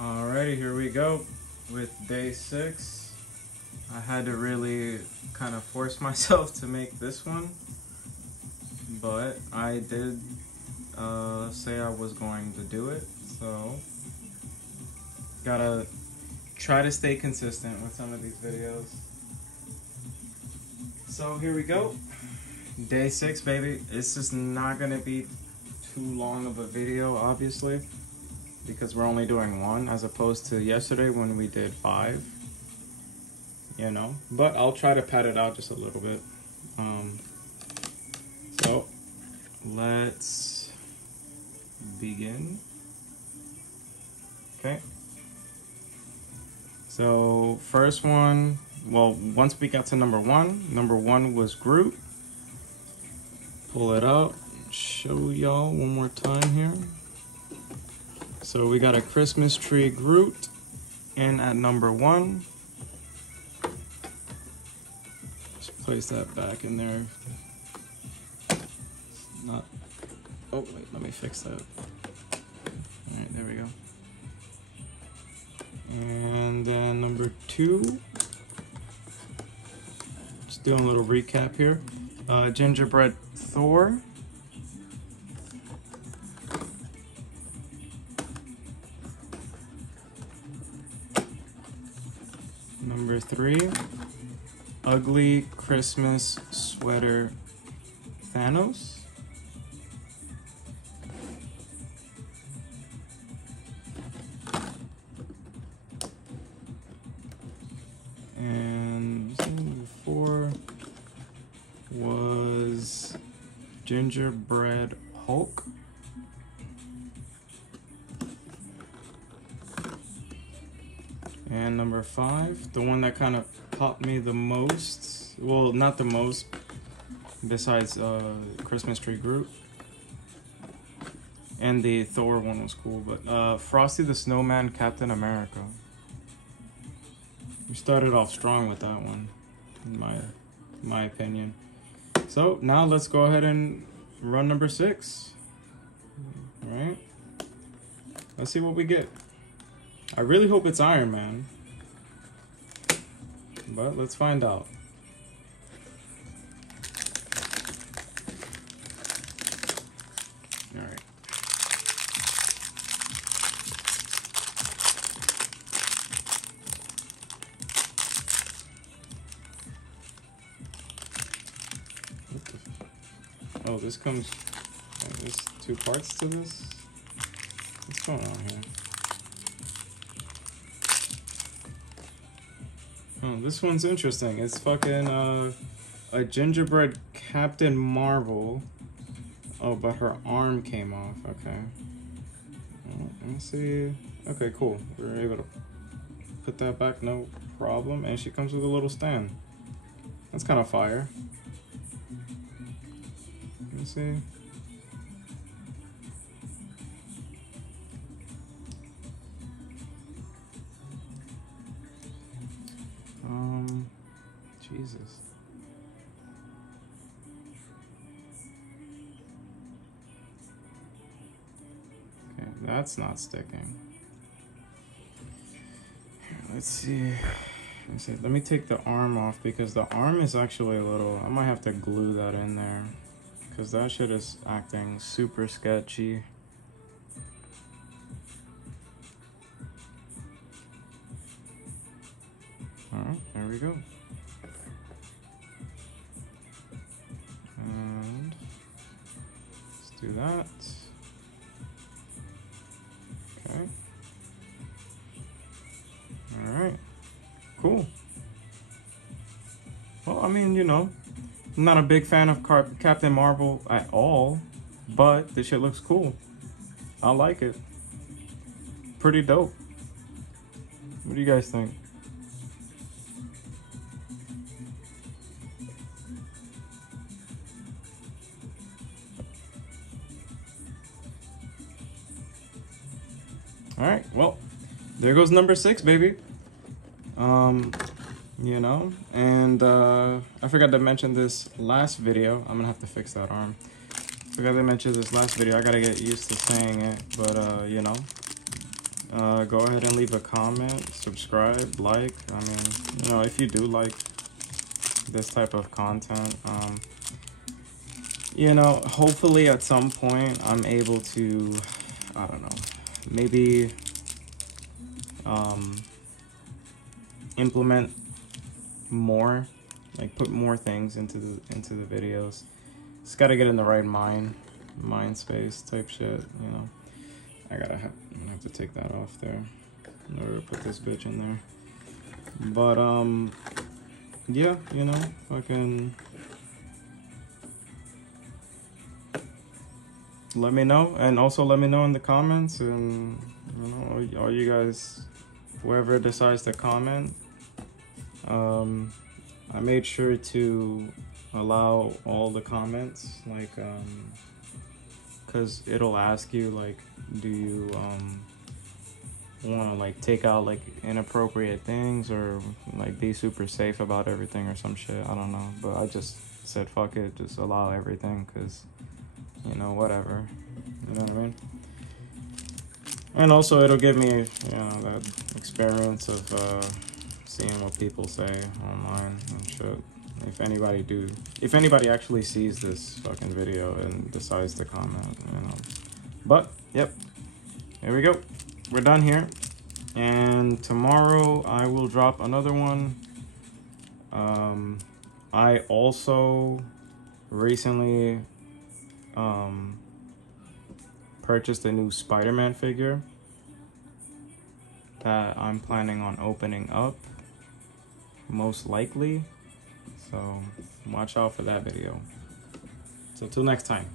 Alrighty, here we go with day 6. I had to really kind of force myself to make this one, but I did say I was going to do it, so gotta try to stay consistent with some of these videos. So here we go, day 6, baby. This is not gonna be too long of a video, obviously, because we're only doing 1 as opposed to yesterday when we did 5, you know, but I'll try to pad it out just a little bit. So let's begin. Okay, so first one, well, once we got to number 1 was Groot. Pull it out, show y'all one more time here. So we got a Christmas tree Groot in at number 1. Just place that back in there. Not, oh wait, let me fix that. All right, there we go. And then number 2, just doing a little recap here. Gingerbread Thor. Number 3, Ugly Christmas Sweater Thanos. And number 4 was Gingerbread Hulk. And number 5, the one that kind of popped me the most, well, not the most, besides Christmas Tree Groot. And the Thor one was cool, but Frosty the Snowman Captain America. We started off strong with that one, in my opinion. So now let's go ahead and run number 6. All right, let's see what we get. I really hope it's Iron Man, but let's find out. All right. Oh, this comes, there's 2 parts to this? What's going on here? Oh, this one's interesting. It's fucking a gingerbread Captain Marvel. Oh, but her arm came off. Okay. Let me see. Okay, cool. We were able to put that back, no problem. And she comes with a little stand. That's kind of fire. Let me see. Jesus. Okay, that's not sticking. Let's see. Let me take the arm off, because the arm is actually a little, I might have to glue that in there, because that shit is acting super sketchy. Alright, there we go. And let's do that. Okay. Alright. Cool. Well, I mean, you know, I'm not a big fan of Captain Marvel at all, but this shit looks cool. I like it. Pretty dope. What do you guys think? All right, well, there goes number 6, baby. You know, and I forgot to mention this last video. I'm gonna have to fix that arm. Forgot to mention this last video. I gotta get used to saying it, but you know, Go ahead and leave a comment, subscribe, like. I mean, you know, if you do like this type of content, you know, hopefully at some point I'm able to, I don't know, maybe implement more, like put more things into the videos. Just gotta get in the right mind space type shit, you know. I'm gonna have to take that off there in order to put this bitch in there. But yeah, you know, fucking let me know, and also let me know in the comments, and you know, all you guys, whoever decides to comment, I made sure to allow all the comments, like because it'll ask you like, do you want to like take out like inappropriate things, or like be super safe about everything or some shit. I don't know, but I just said fuck it, just allow everything, because you know, whatever, you know what I mean. And also it'll give me, you know, that experience of seeing what people say online and shit. If anybody actually sees this fucking video and decides to comment, you know. But yep, here we go, we're done here, and tomorrow I will drop another one. I also recently purchased a new Spider-Man figure that I'm planning on opening up, most likely, so watch out for that video. So till next time.